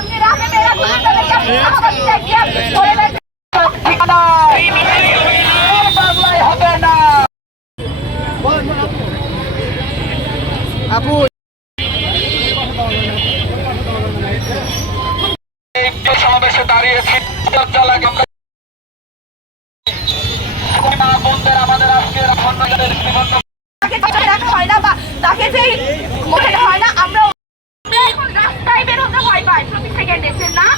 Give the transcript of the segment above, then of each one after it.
আপনি রাতে মেয়েরা ঘুমাতে আপনি করে বাংলায় হবে না আপু। সমাবেশে দাঁড়িয়েছি বোনদের আমাদের আজকে রাখা হয় না বা তাকে যেই মোটে হয় না, আমরা এখন রাস্তায় বের হতে ভয় পাই প্রতি সেকেন্ডে যে না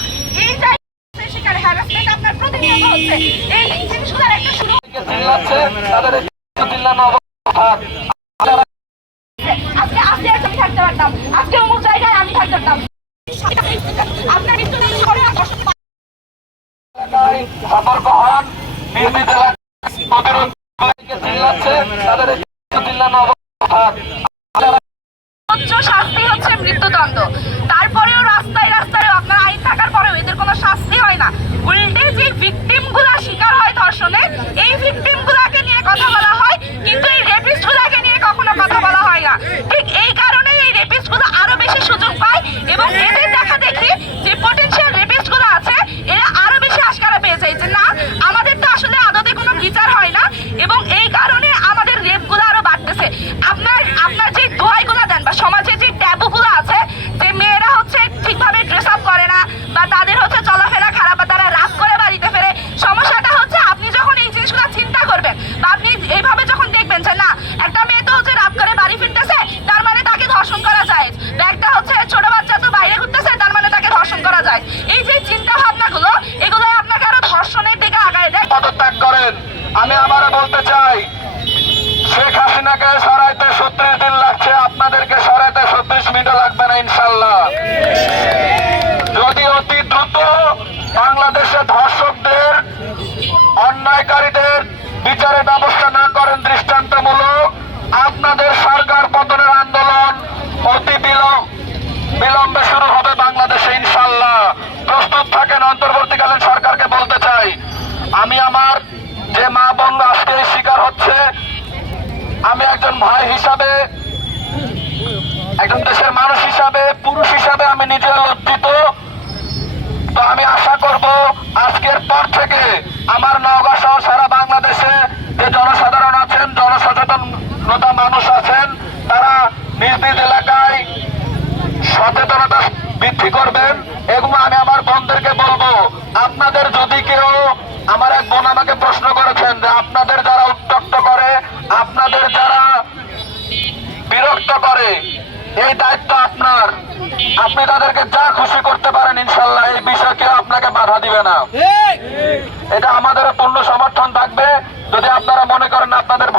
এই শিকার হ্যারাসমেন্ট আপনার প্রতিনিয়ত হচ্ছে। এই জিনিসগুলোর একটা শুরু তাদের আজকে আজকে আমি থাকতে পারতাম, আজকে অমুক জায়গায় আমি থাকতে পারতাম। আপনার সতর্ক হন, নির্মিত প্রতিরোধ তাদের শাস্তি হচ্ছে মৃত্যুদণ্ড। তারপরেও রাস্তায় রাস্তায় আপনার আইন থাকার পরেও এদের কোনো শাস্তি হয় না। উল্টে যে ভিকটিম গুলা শিকার হয় ধর্ষণের, এই ভিকটিম গুলাকে নিয়ে কথা বলা হয়, কিন্তু এই রেপিস্ট গুলাকে নিয়ে কখনো কথা বলা হয় না। ঠিক এই কারণেই এই রেপিস্ট গুলো আরো বেশি সুযোগ পায় এবং এদের দেখা দেখি যে পটেনশিয়াল রেপিস্ট গুলো আছে এরা আরো বেশি আশকারা পেয়ে যায় যে না আমাদের তো আসলে আদতে কোনো বিচার হয় না, এবং এই কারণে আমাদের রেপ গুলো আরো বাড়তেছে। আপনার যে দোহাই গুলা দেন বা সমাজে যে ট্যাবু গুলো আছে যে মেয়েরা হচ্ছে ঠিকভাবে ড্রেস আপ করে না বা তাদের হচ্ছে চলাফেরা খারাপ বা তারা রাগ করে বাড়িতে ফেরে, সমস্যাটা হচ্ছে আপনি যখন এই জিনিসগুলো চিন্তা করবেন বা আপনি এইভাবে যখন দেখবেন যে না একটা মেয়ে তো হচ্ছে রাগ করে বাড়ি ফিরতেছে তার মানে তাকে ধর্ষণ করা যায়, বা একটা হচ্ছে ছোট বাচ্চা তো বাইরে ঘুরতেছে তার মানে তাকে ধর্ষণ করা যায়, এই যে চিন্তা ভাবনাগুলো এগুলো আপনাকে আরো ধর্ষণের দিকে আগায় দেয়। পদত্যাগ করেন। আমি আবারও বলতে চাই শেখ হাসিনাকে সরাইতে ৩০ দিন লাগছে, আপনাদেরকে সরাইতে ৩৬ মিনিটও লাগবে না ইনশাল্লাহ। যদি অতি দ্রুত বাংলাদেশে ধর্ষকদের অন্যায়কারীদের বিচারের ব্যবস্থা না করেন দৃষ্টান্তমূলক, আপনাদের সরকার পতনের আন্দোলন অতি বিলম্বে শুরু হবে বাংলাদেশে ইনশাল্লাহ। প্রস্তুত থাকেন। অন্তর্বর্তীকালীন সরকারকে বলতে চাই আমি আমার যে মা বোন আজকে শিকার হচ্ছে, আমি একজন ভাই হিসাবে, একজন দেশের মানুষ হিসাবে, পুরুষ হিসাবে আমি নিজে লজ্জিত। তো আমি আশা করব আজকের পর থেকে আমার নওগাঁ সহ সারা বাংলাদেশে যে জনসাধারণ আছেন, জনসচেতনতা মানুষ আছেন, তারা নিজ নিজ এলাকায় সচেতনতা বৃদ্ধি করবেন। এবং আমি আমার বোনদেরকে বলবো আপনাদের যদি কেউ, আমার এক বোন আমাকে প্রশ্ন করেছেন যে আপনাদের যারা উত্ত্যক্ত করে, আপনাদের যারা বিরক্ত করে, এই দায়িত্ব আপনার, আপনি তাদেরকে যা খুশি করতে পারেন ইনশাল্লাহ, এই বিষয়ে কেউ আপনাকে বাধা দিবে না। এটা আমাদের পূর্ণ সমর্থন থাকবে। যদি আপনারা মনে করেন আপনাদের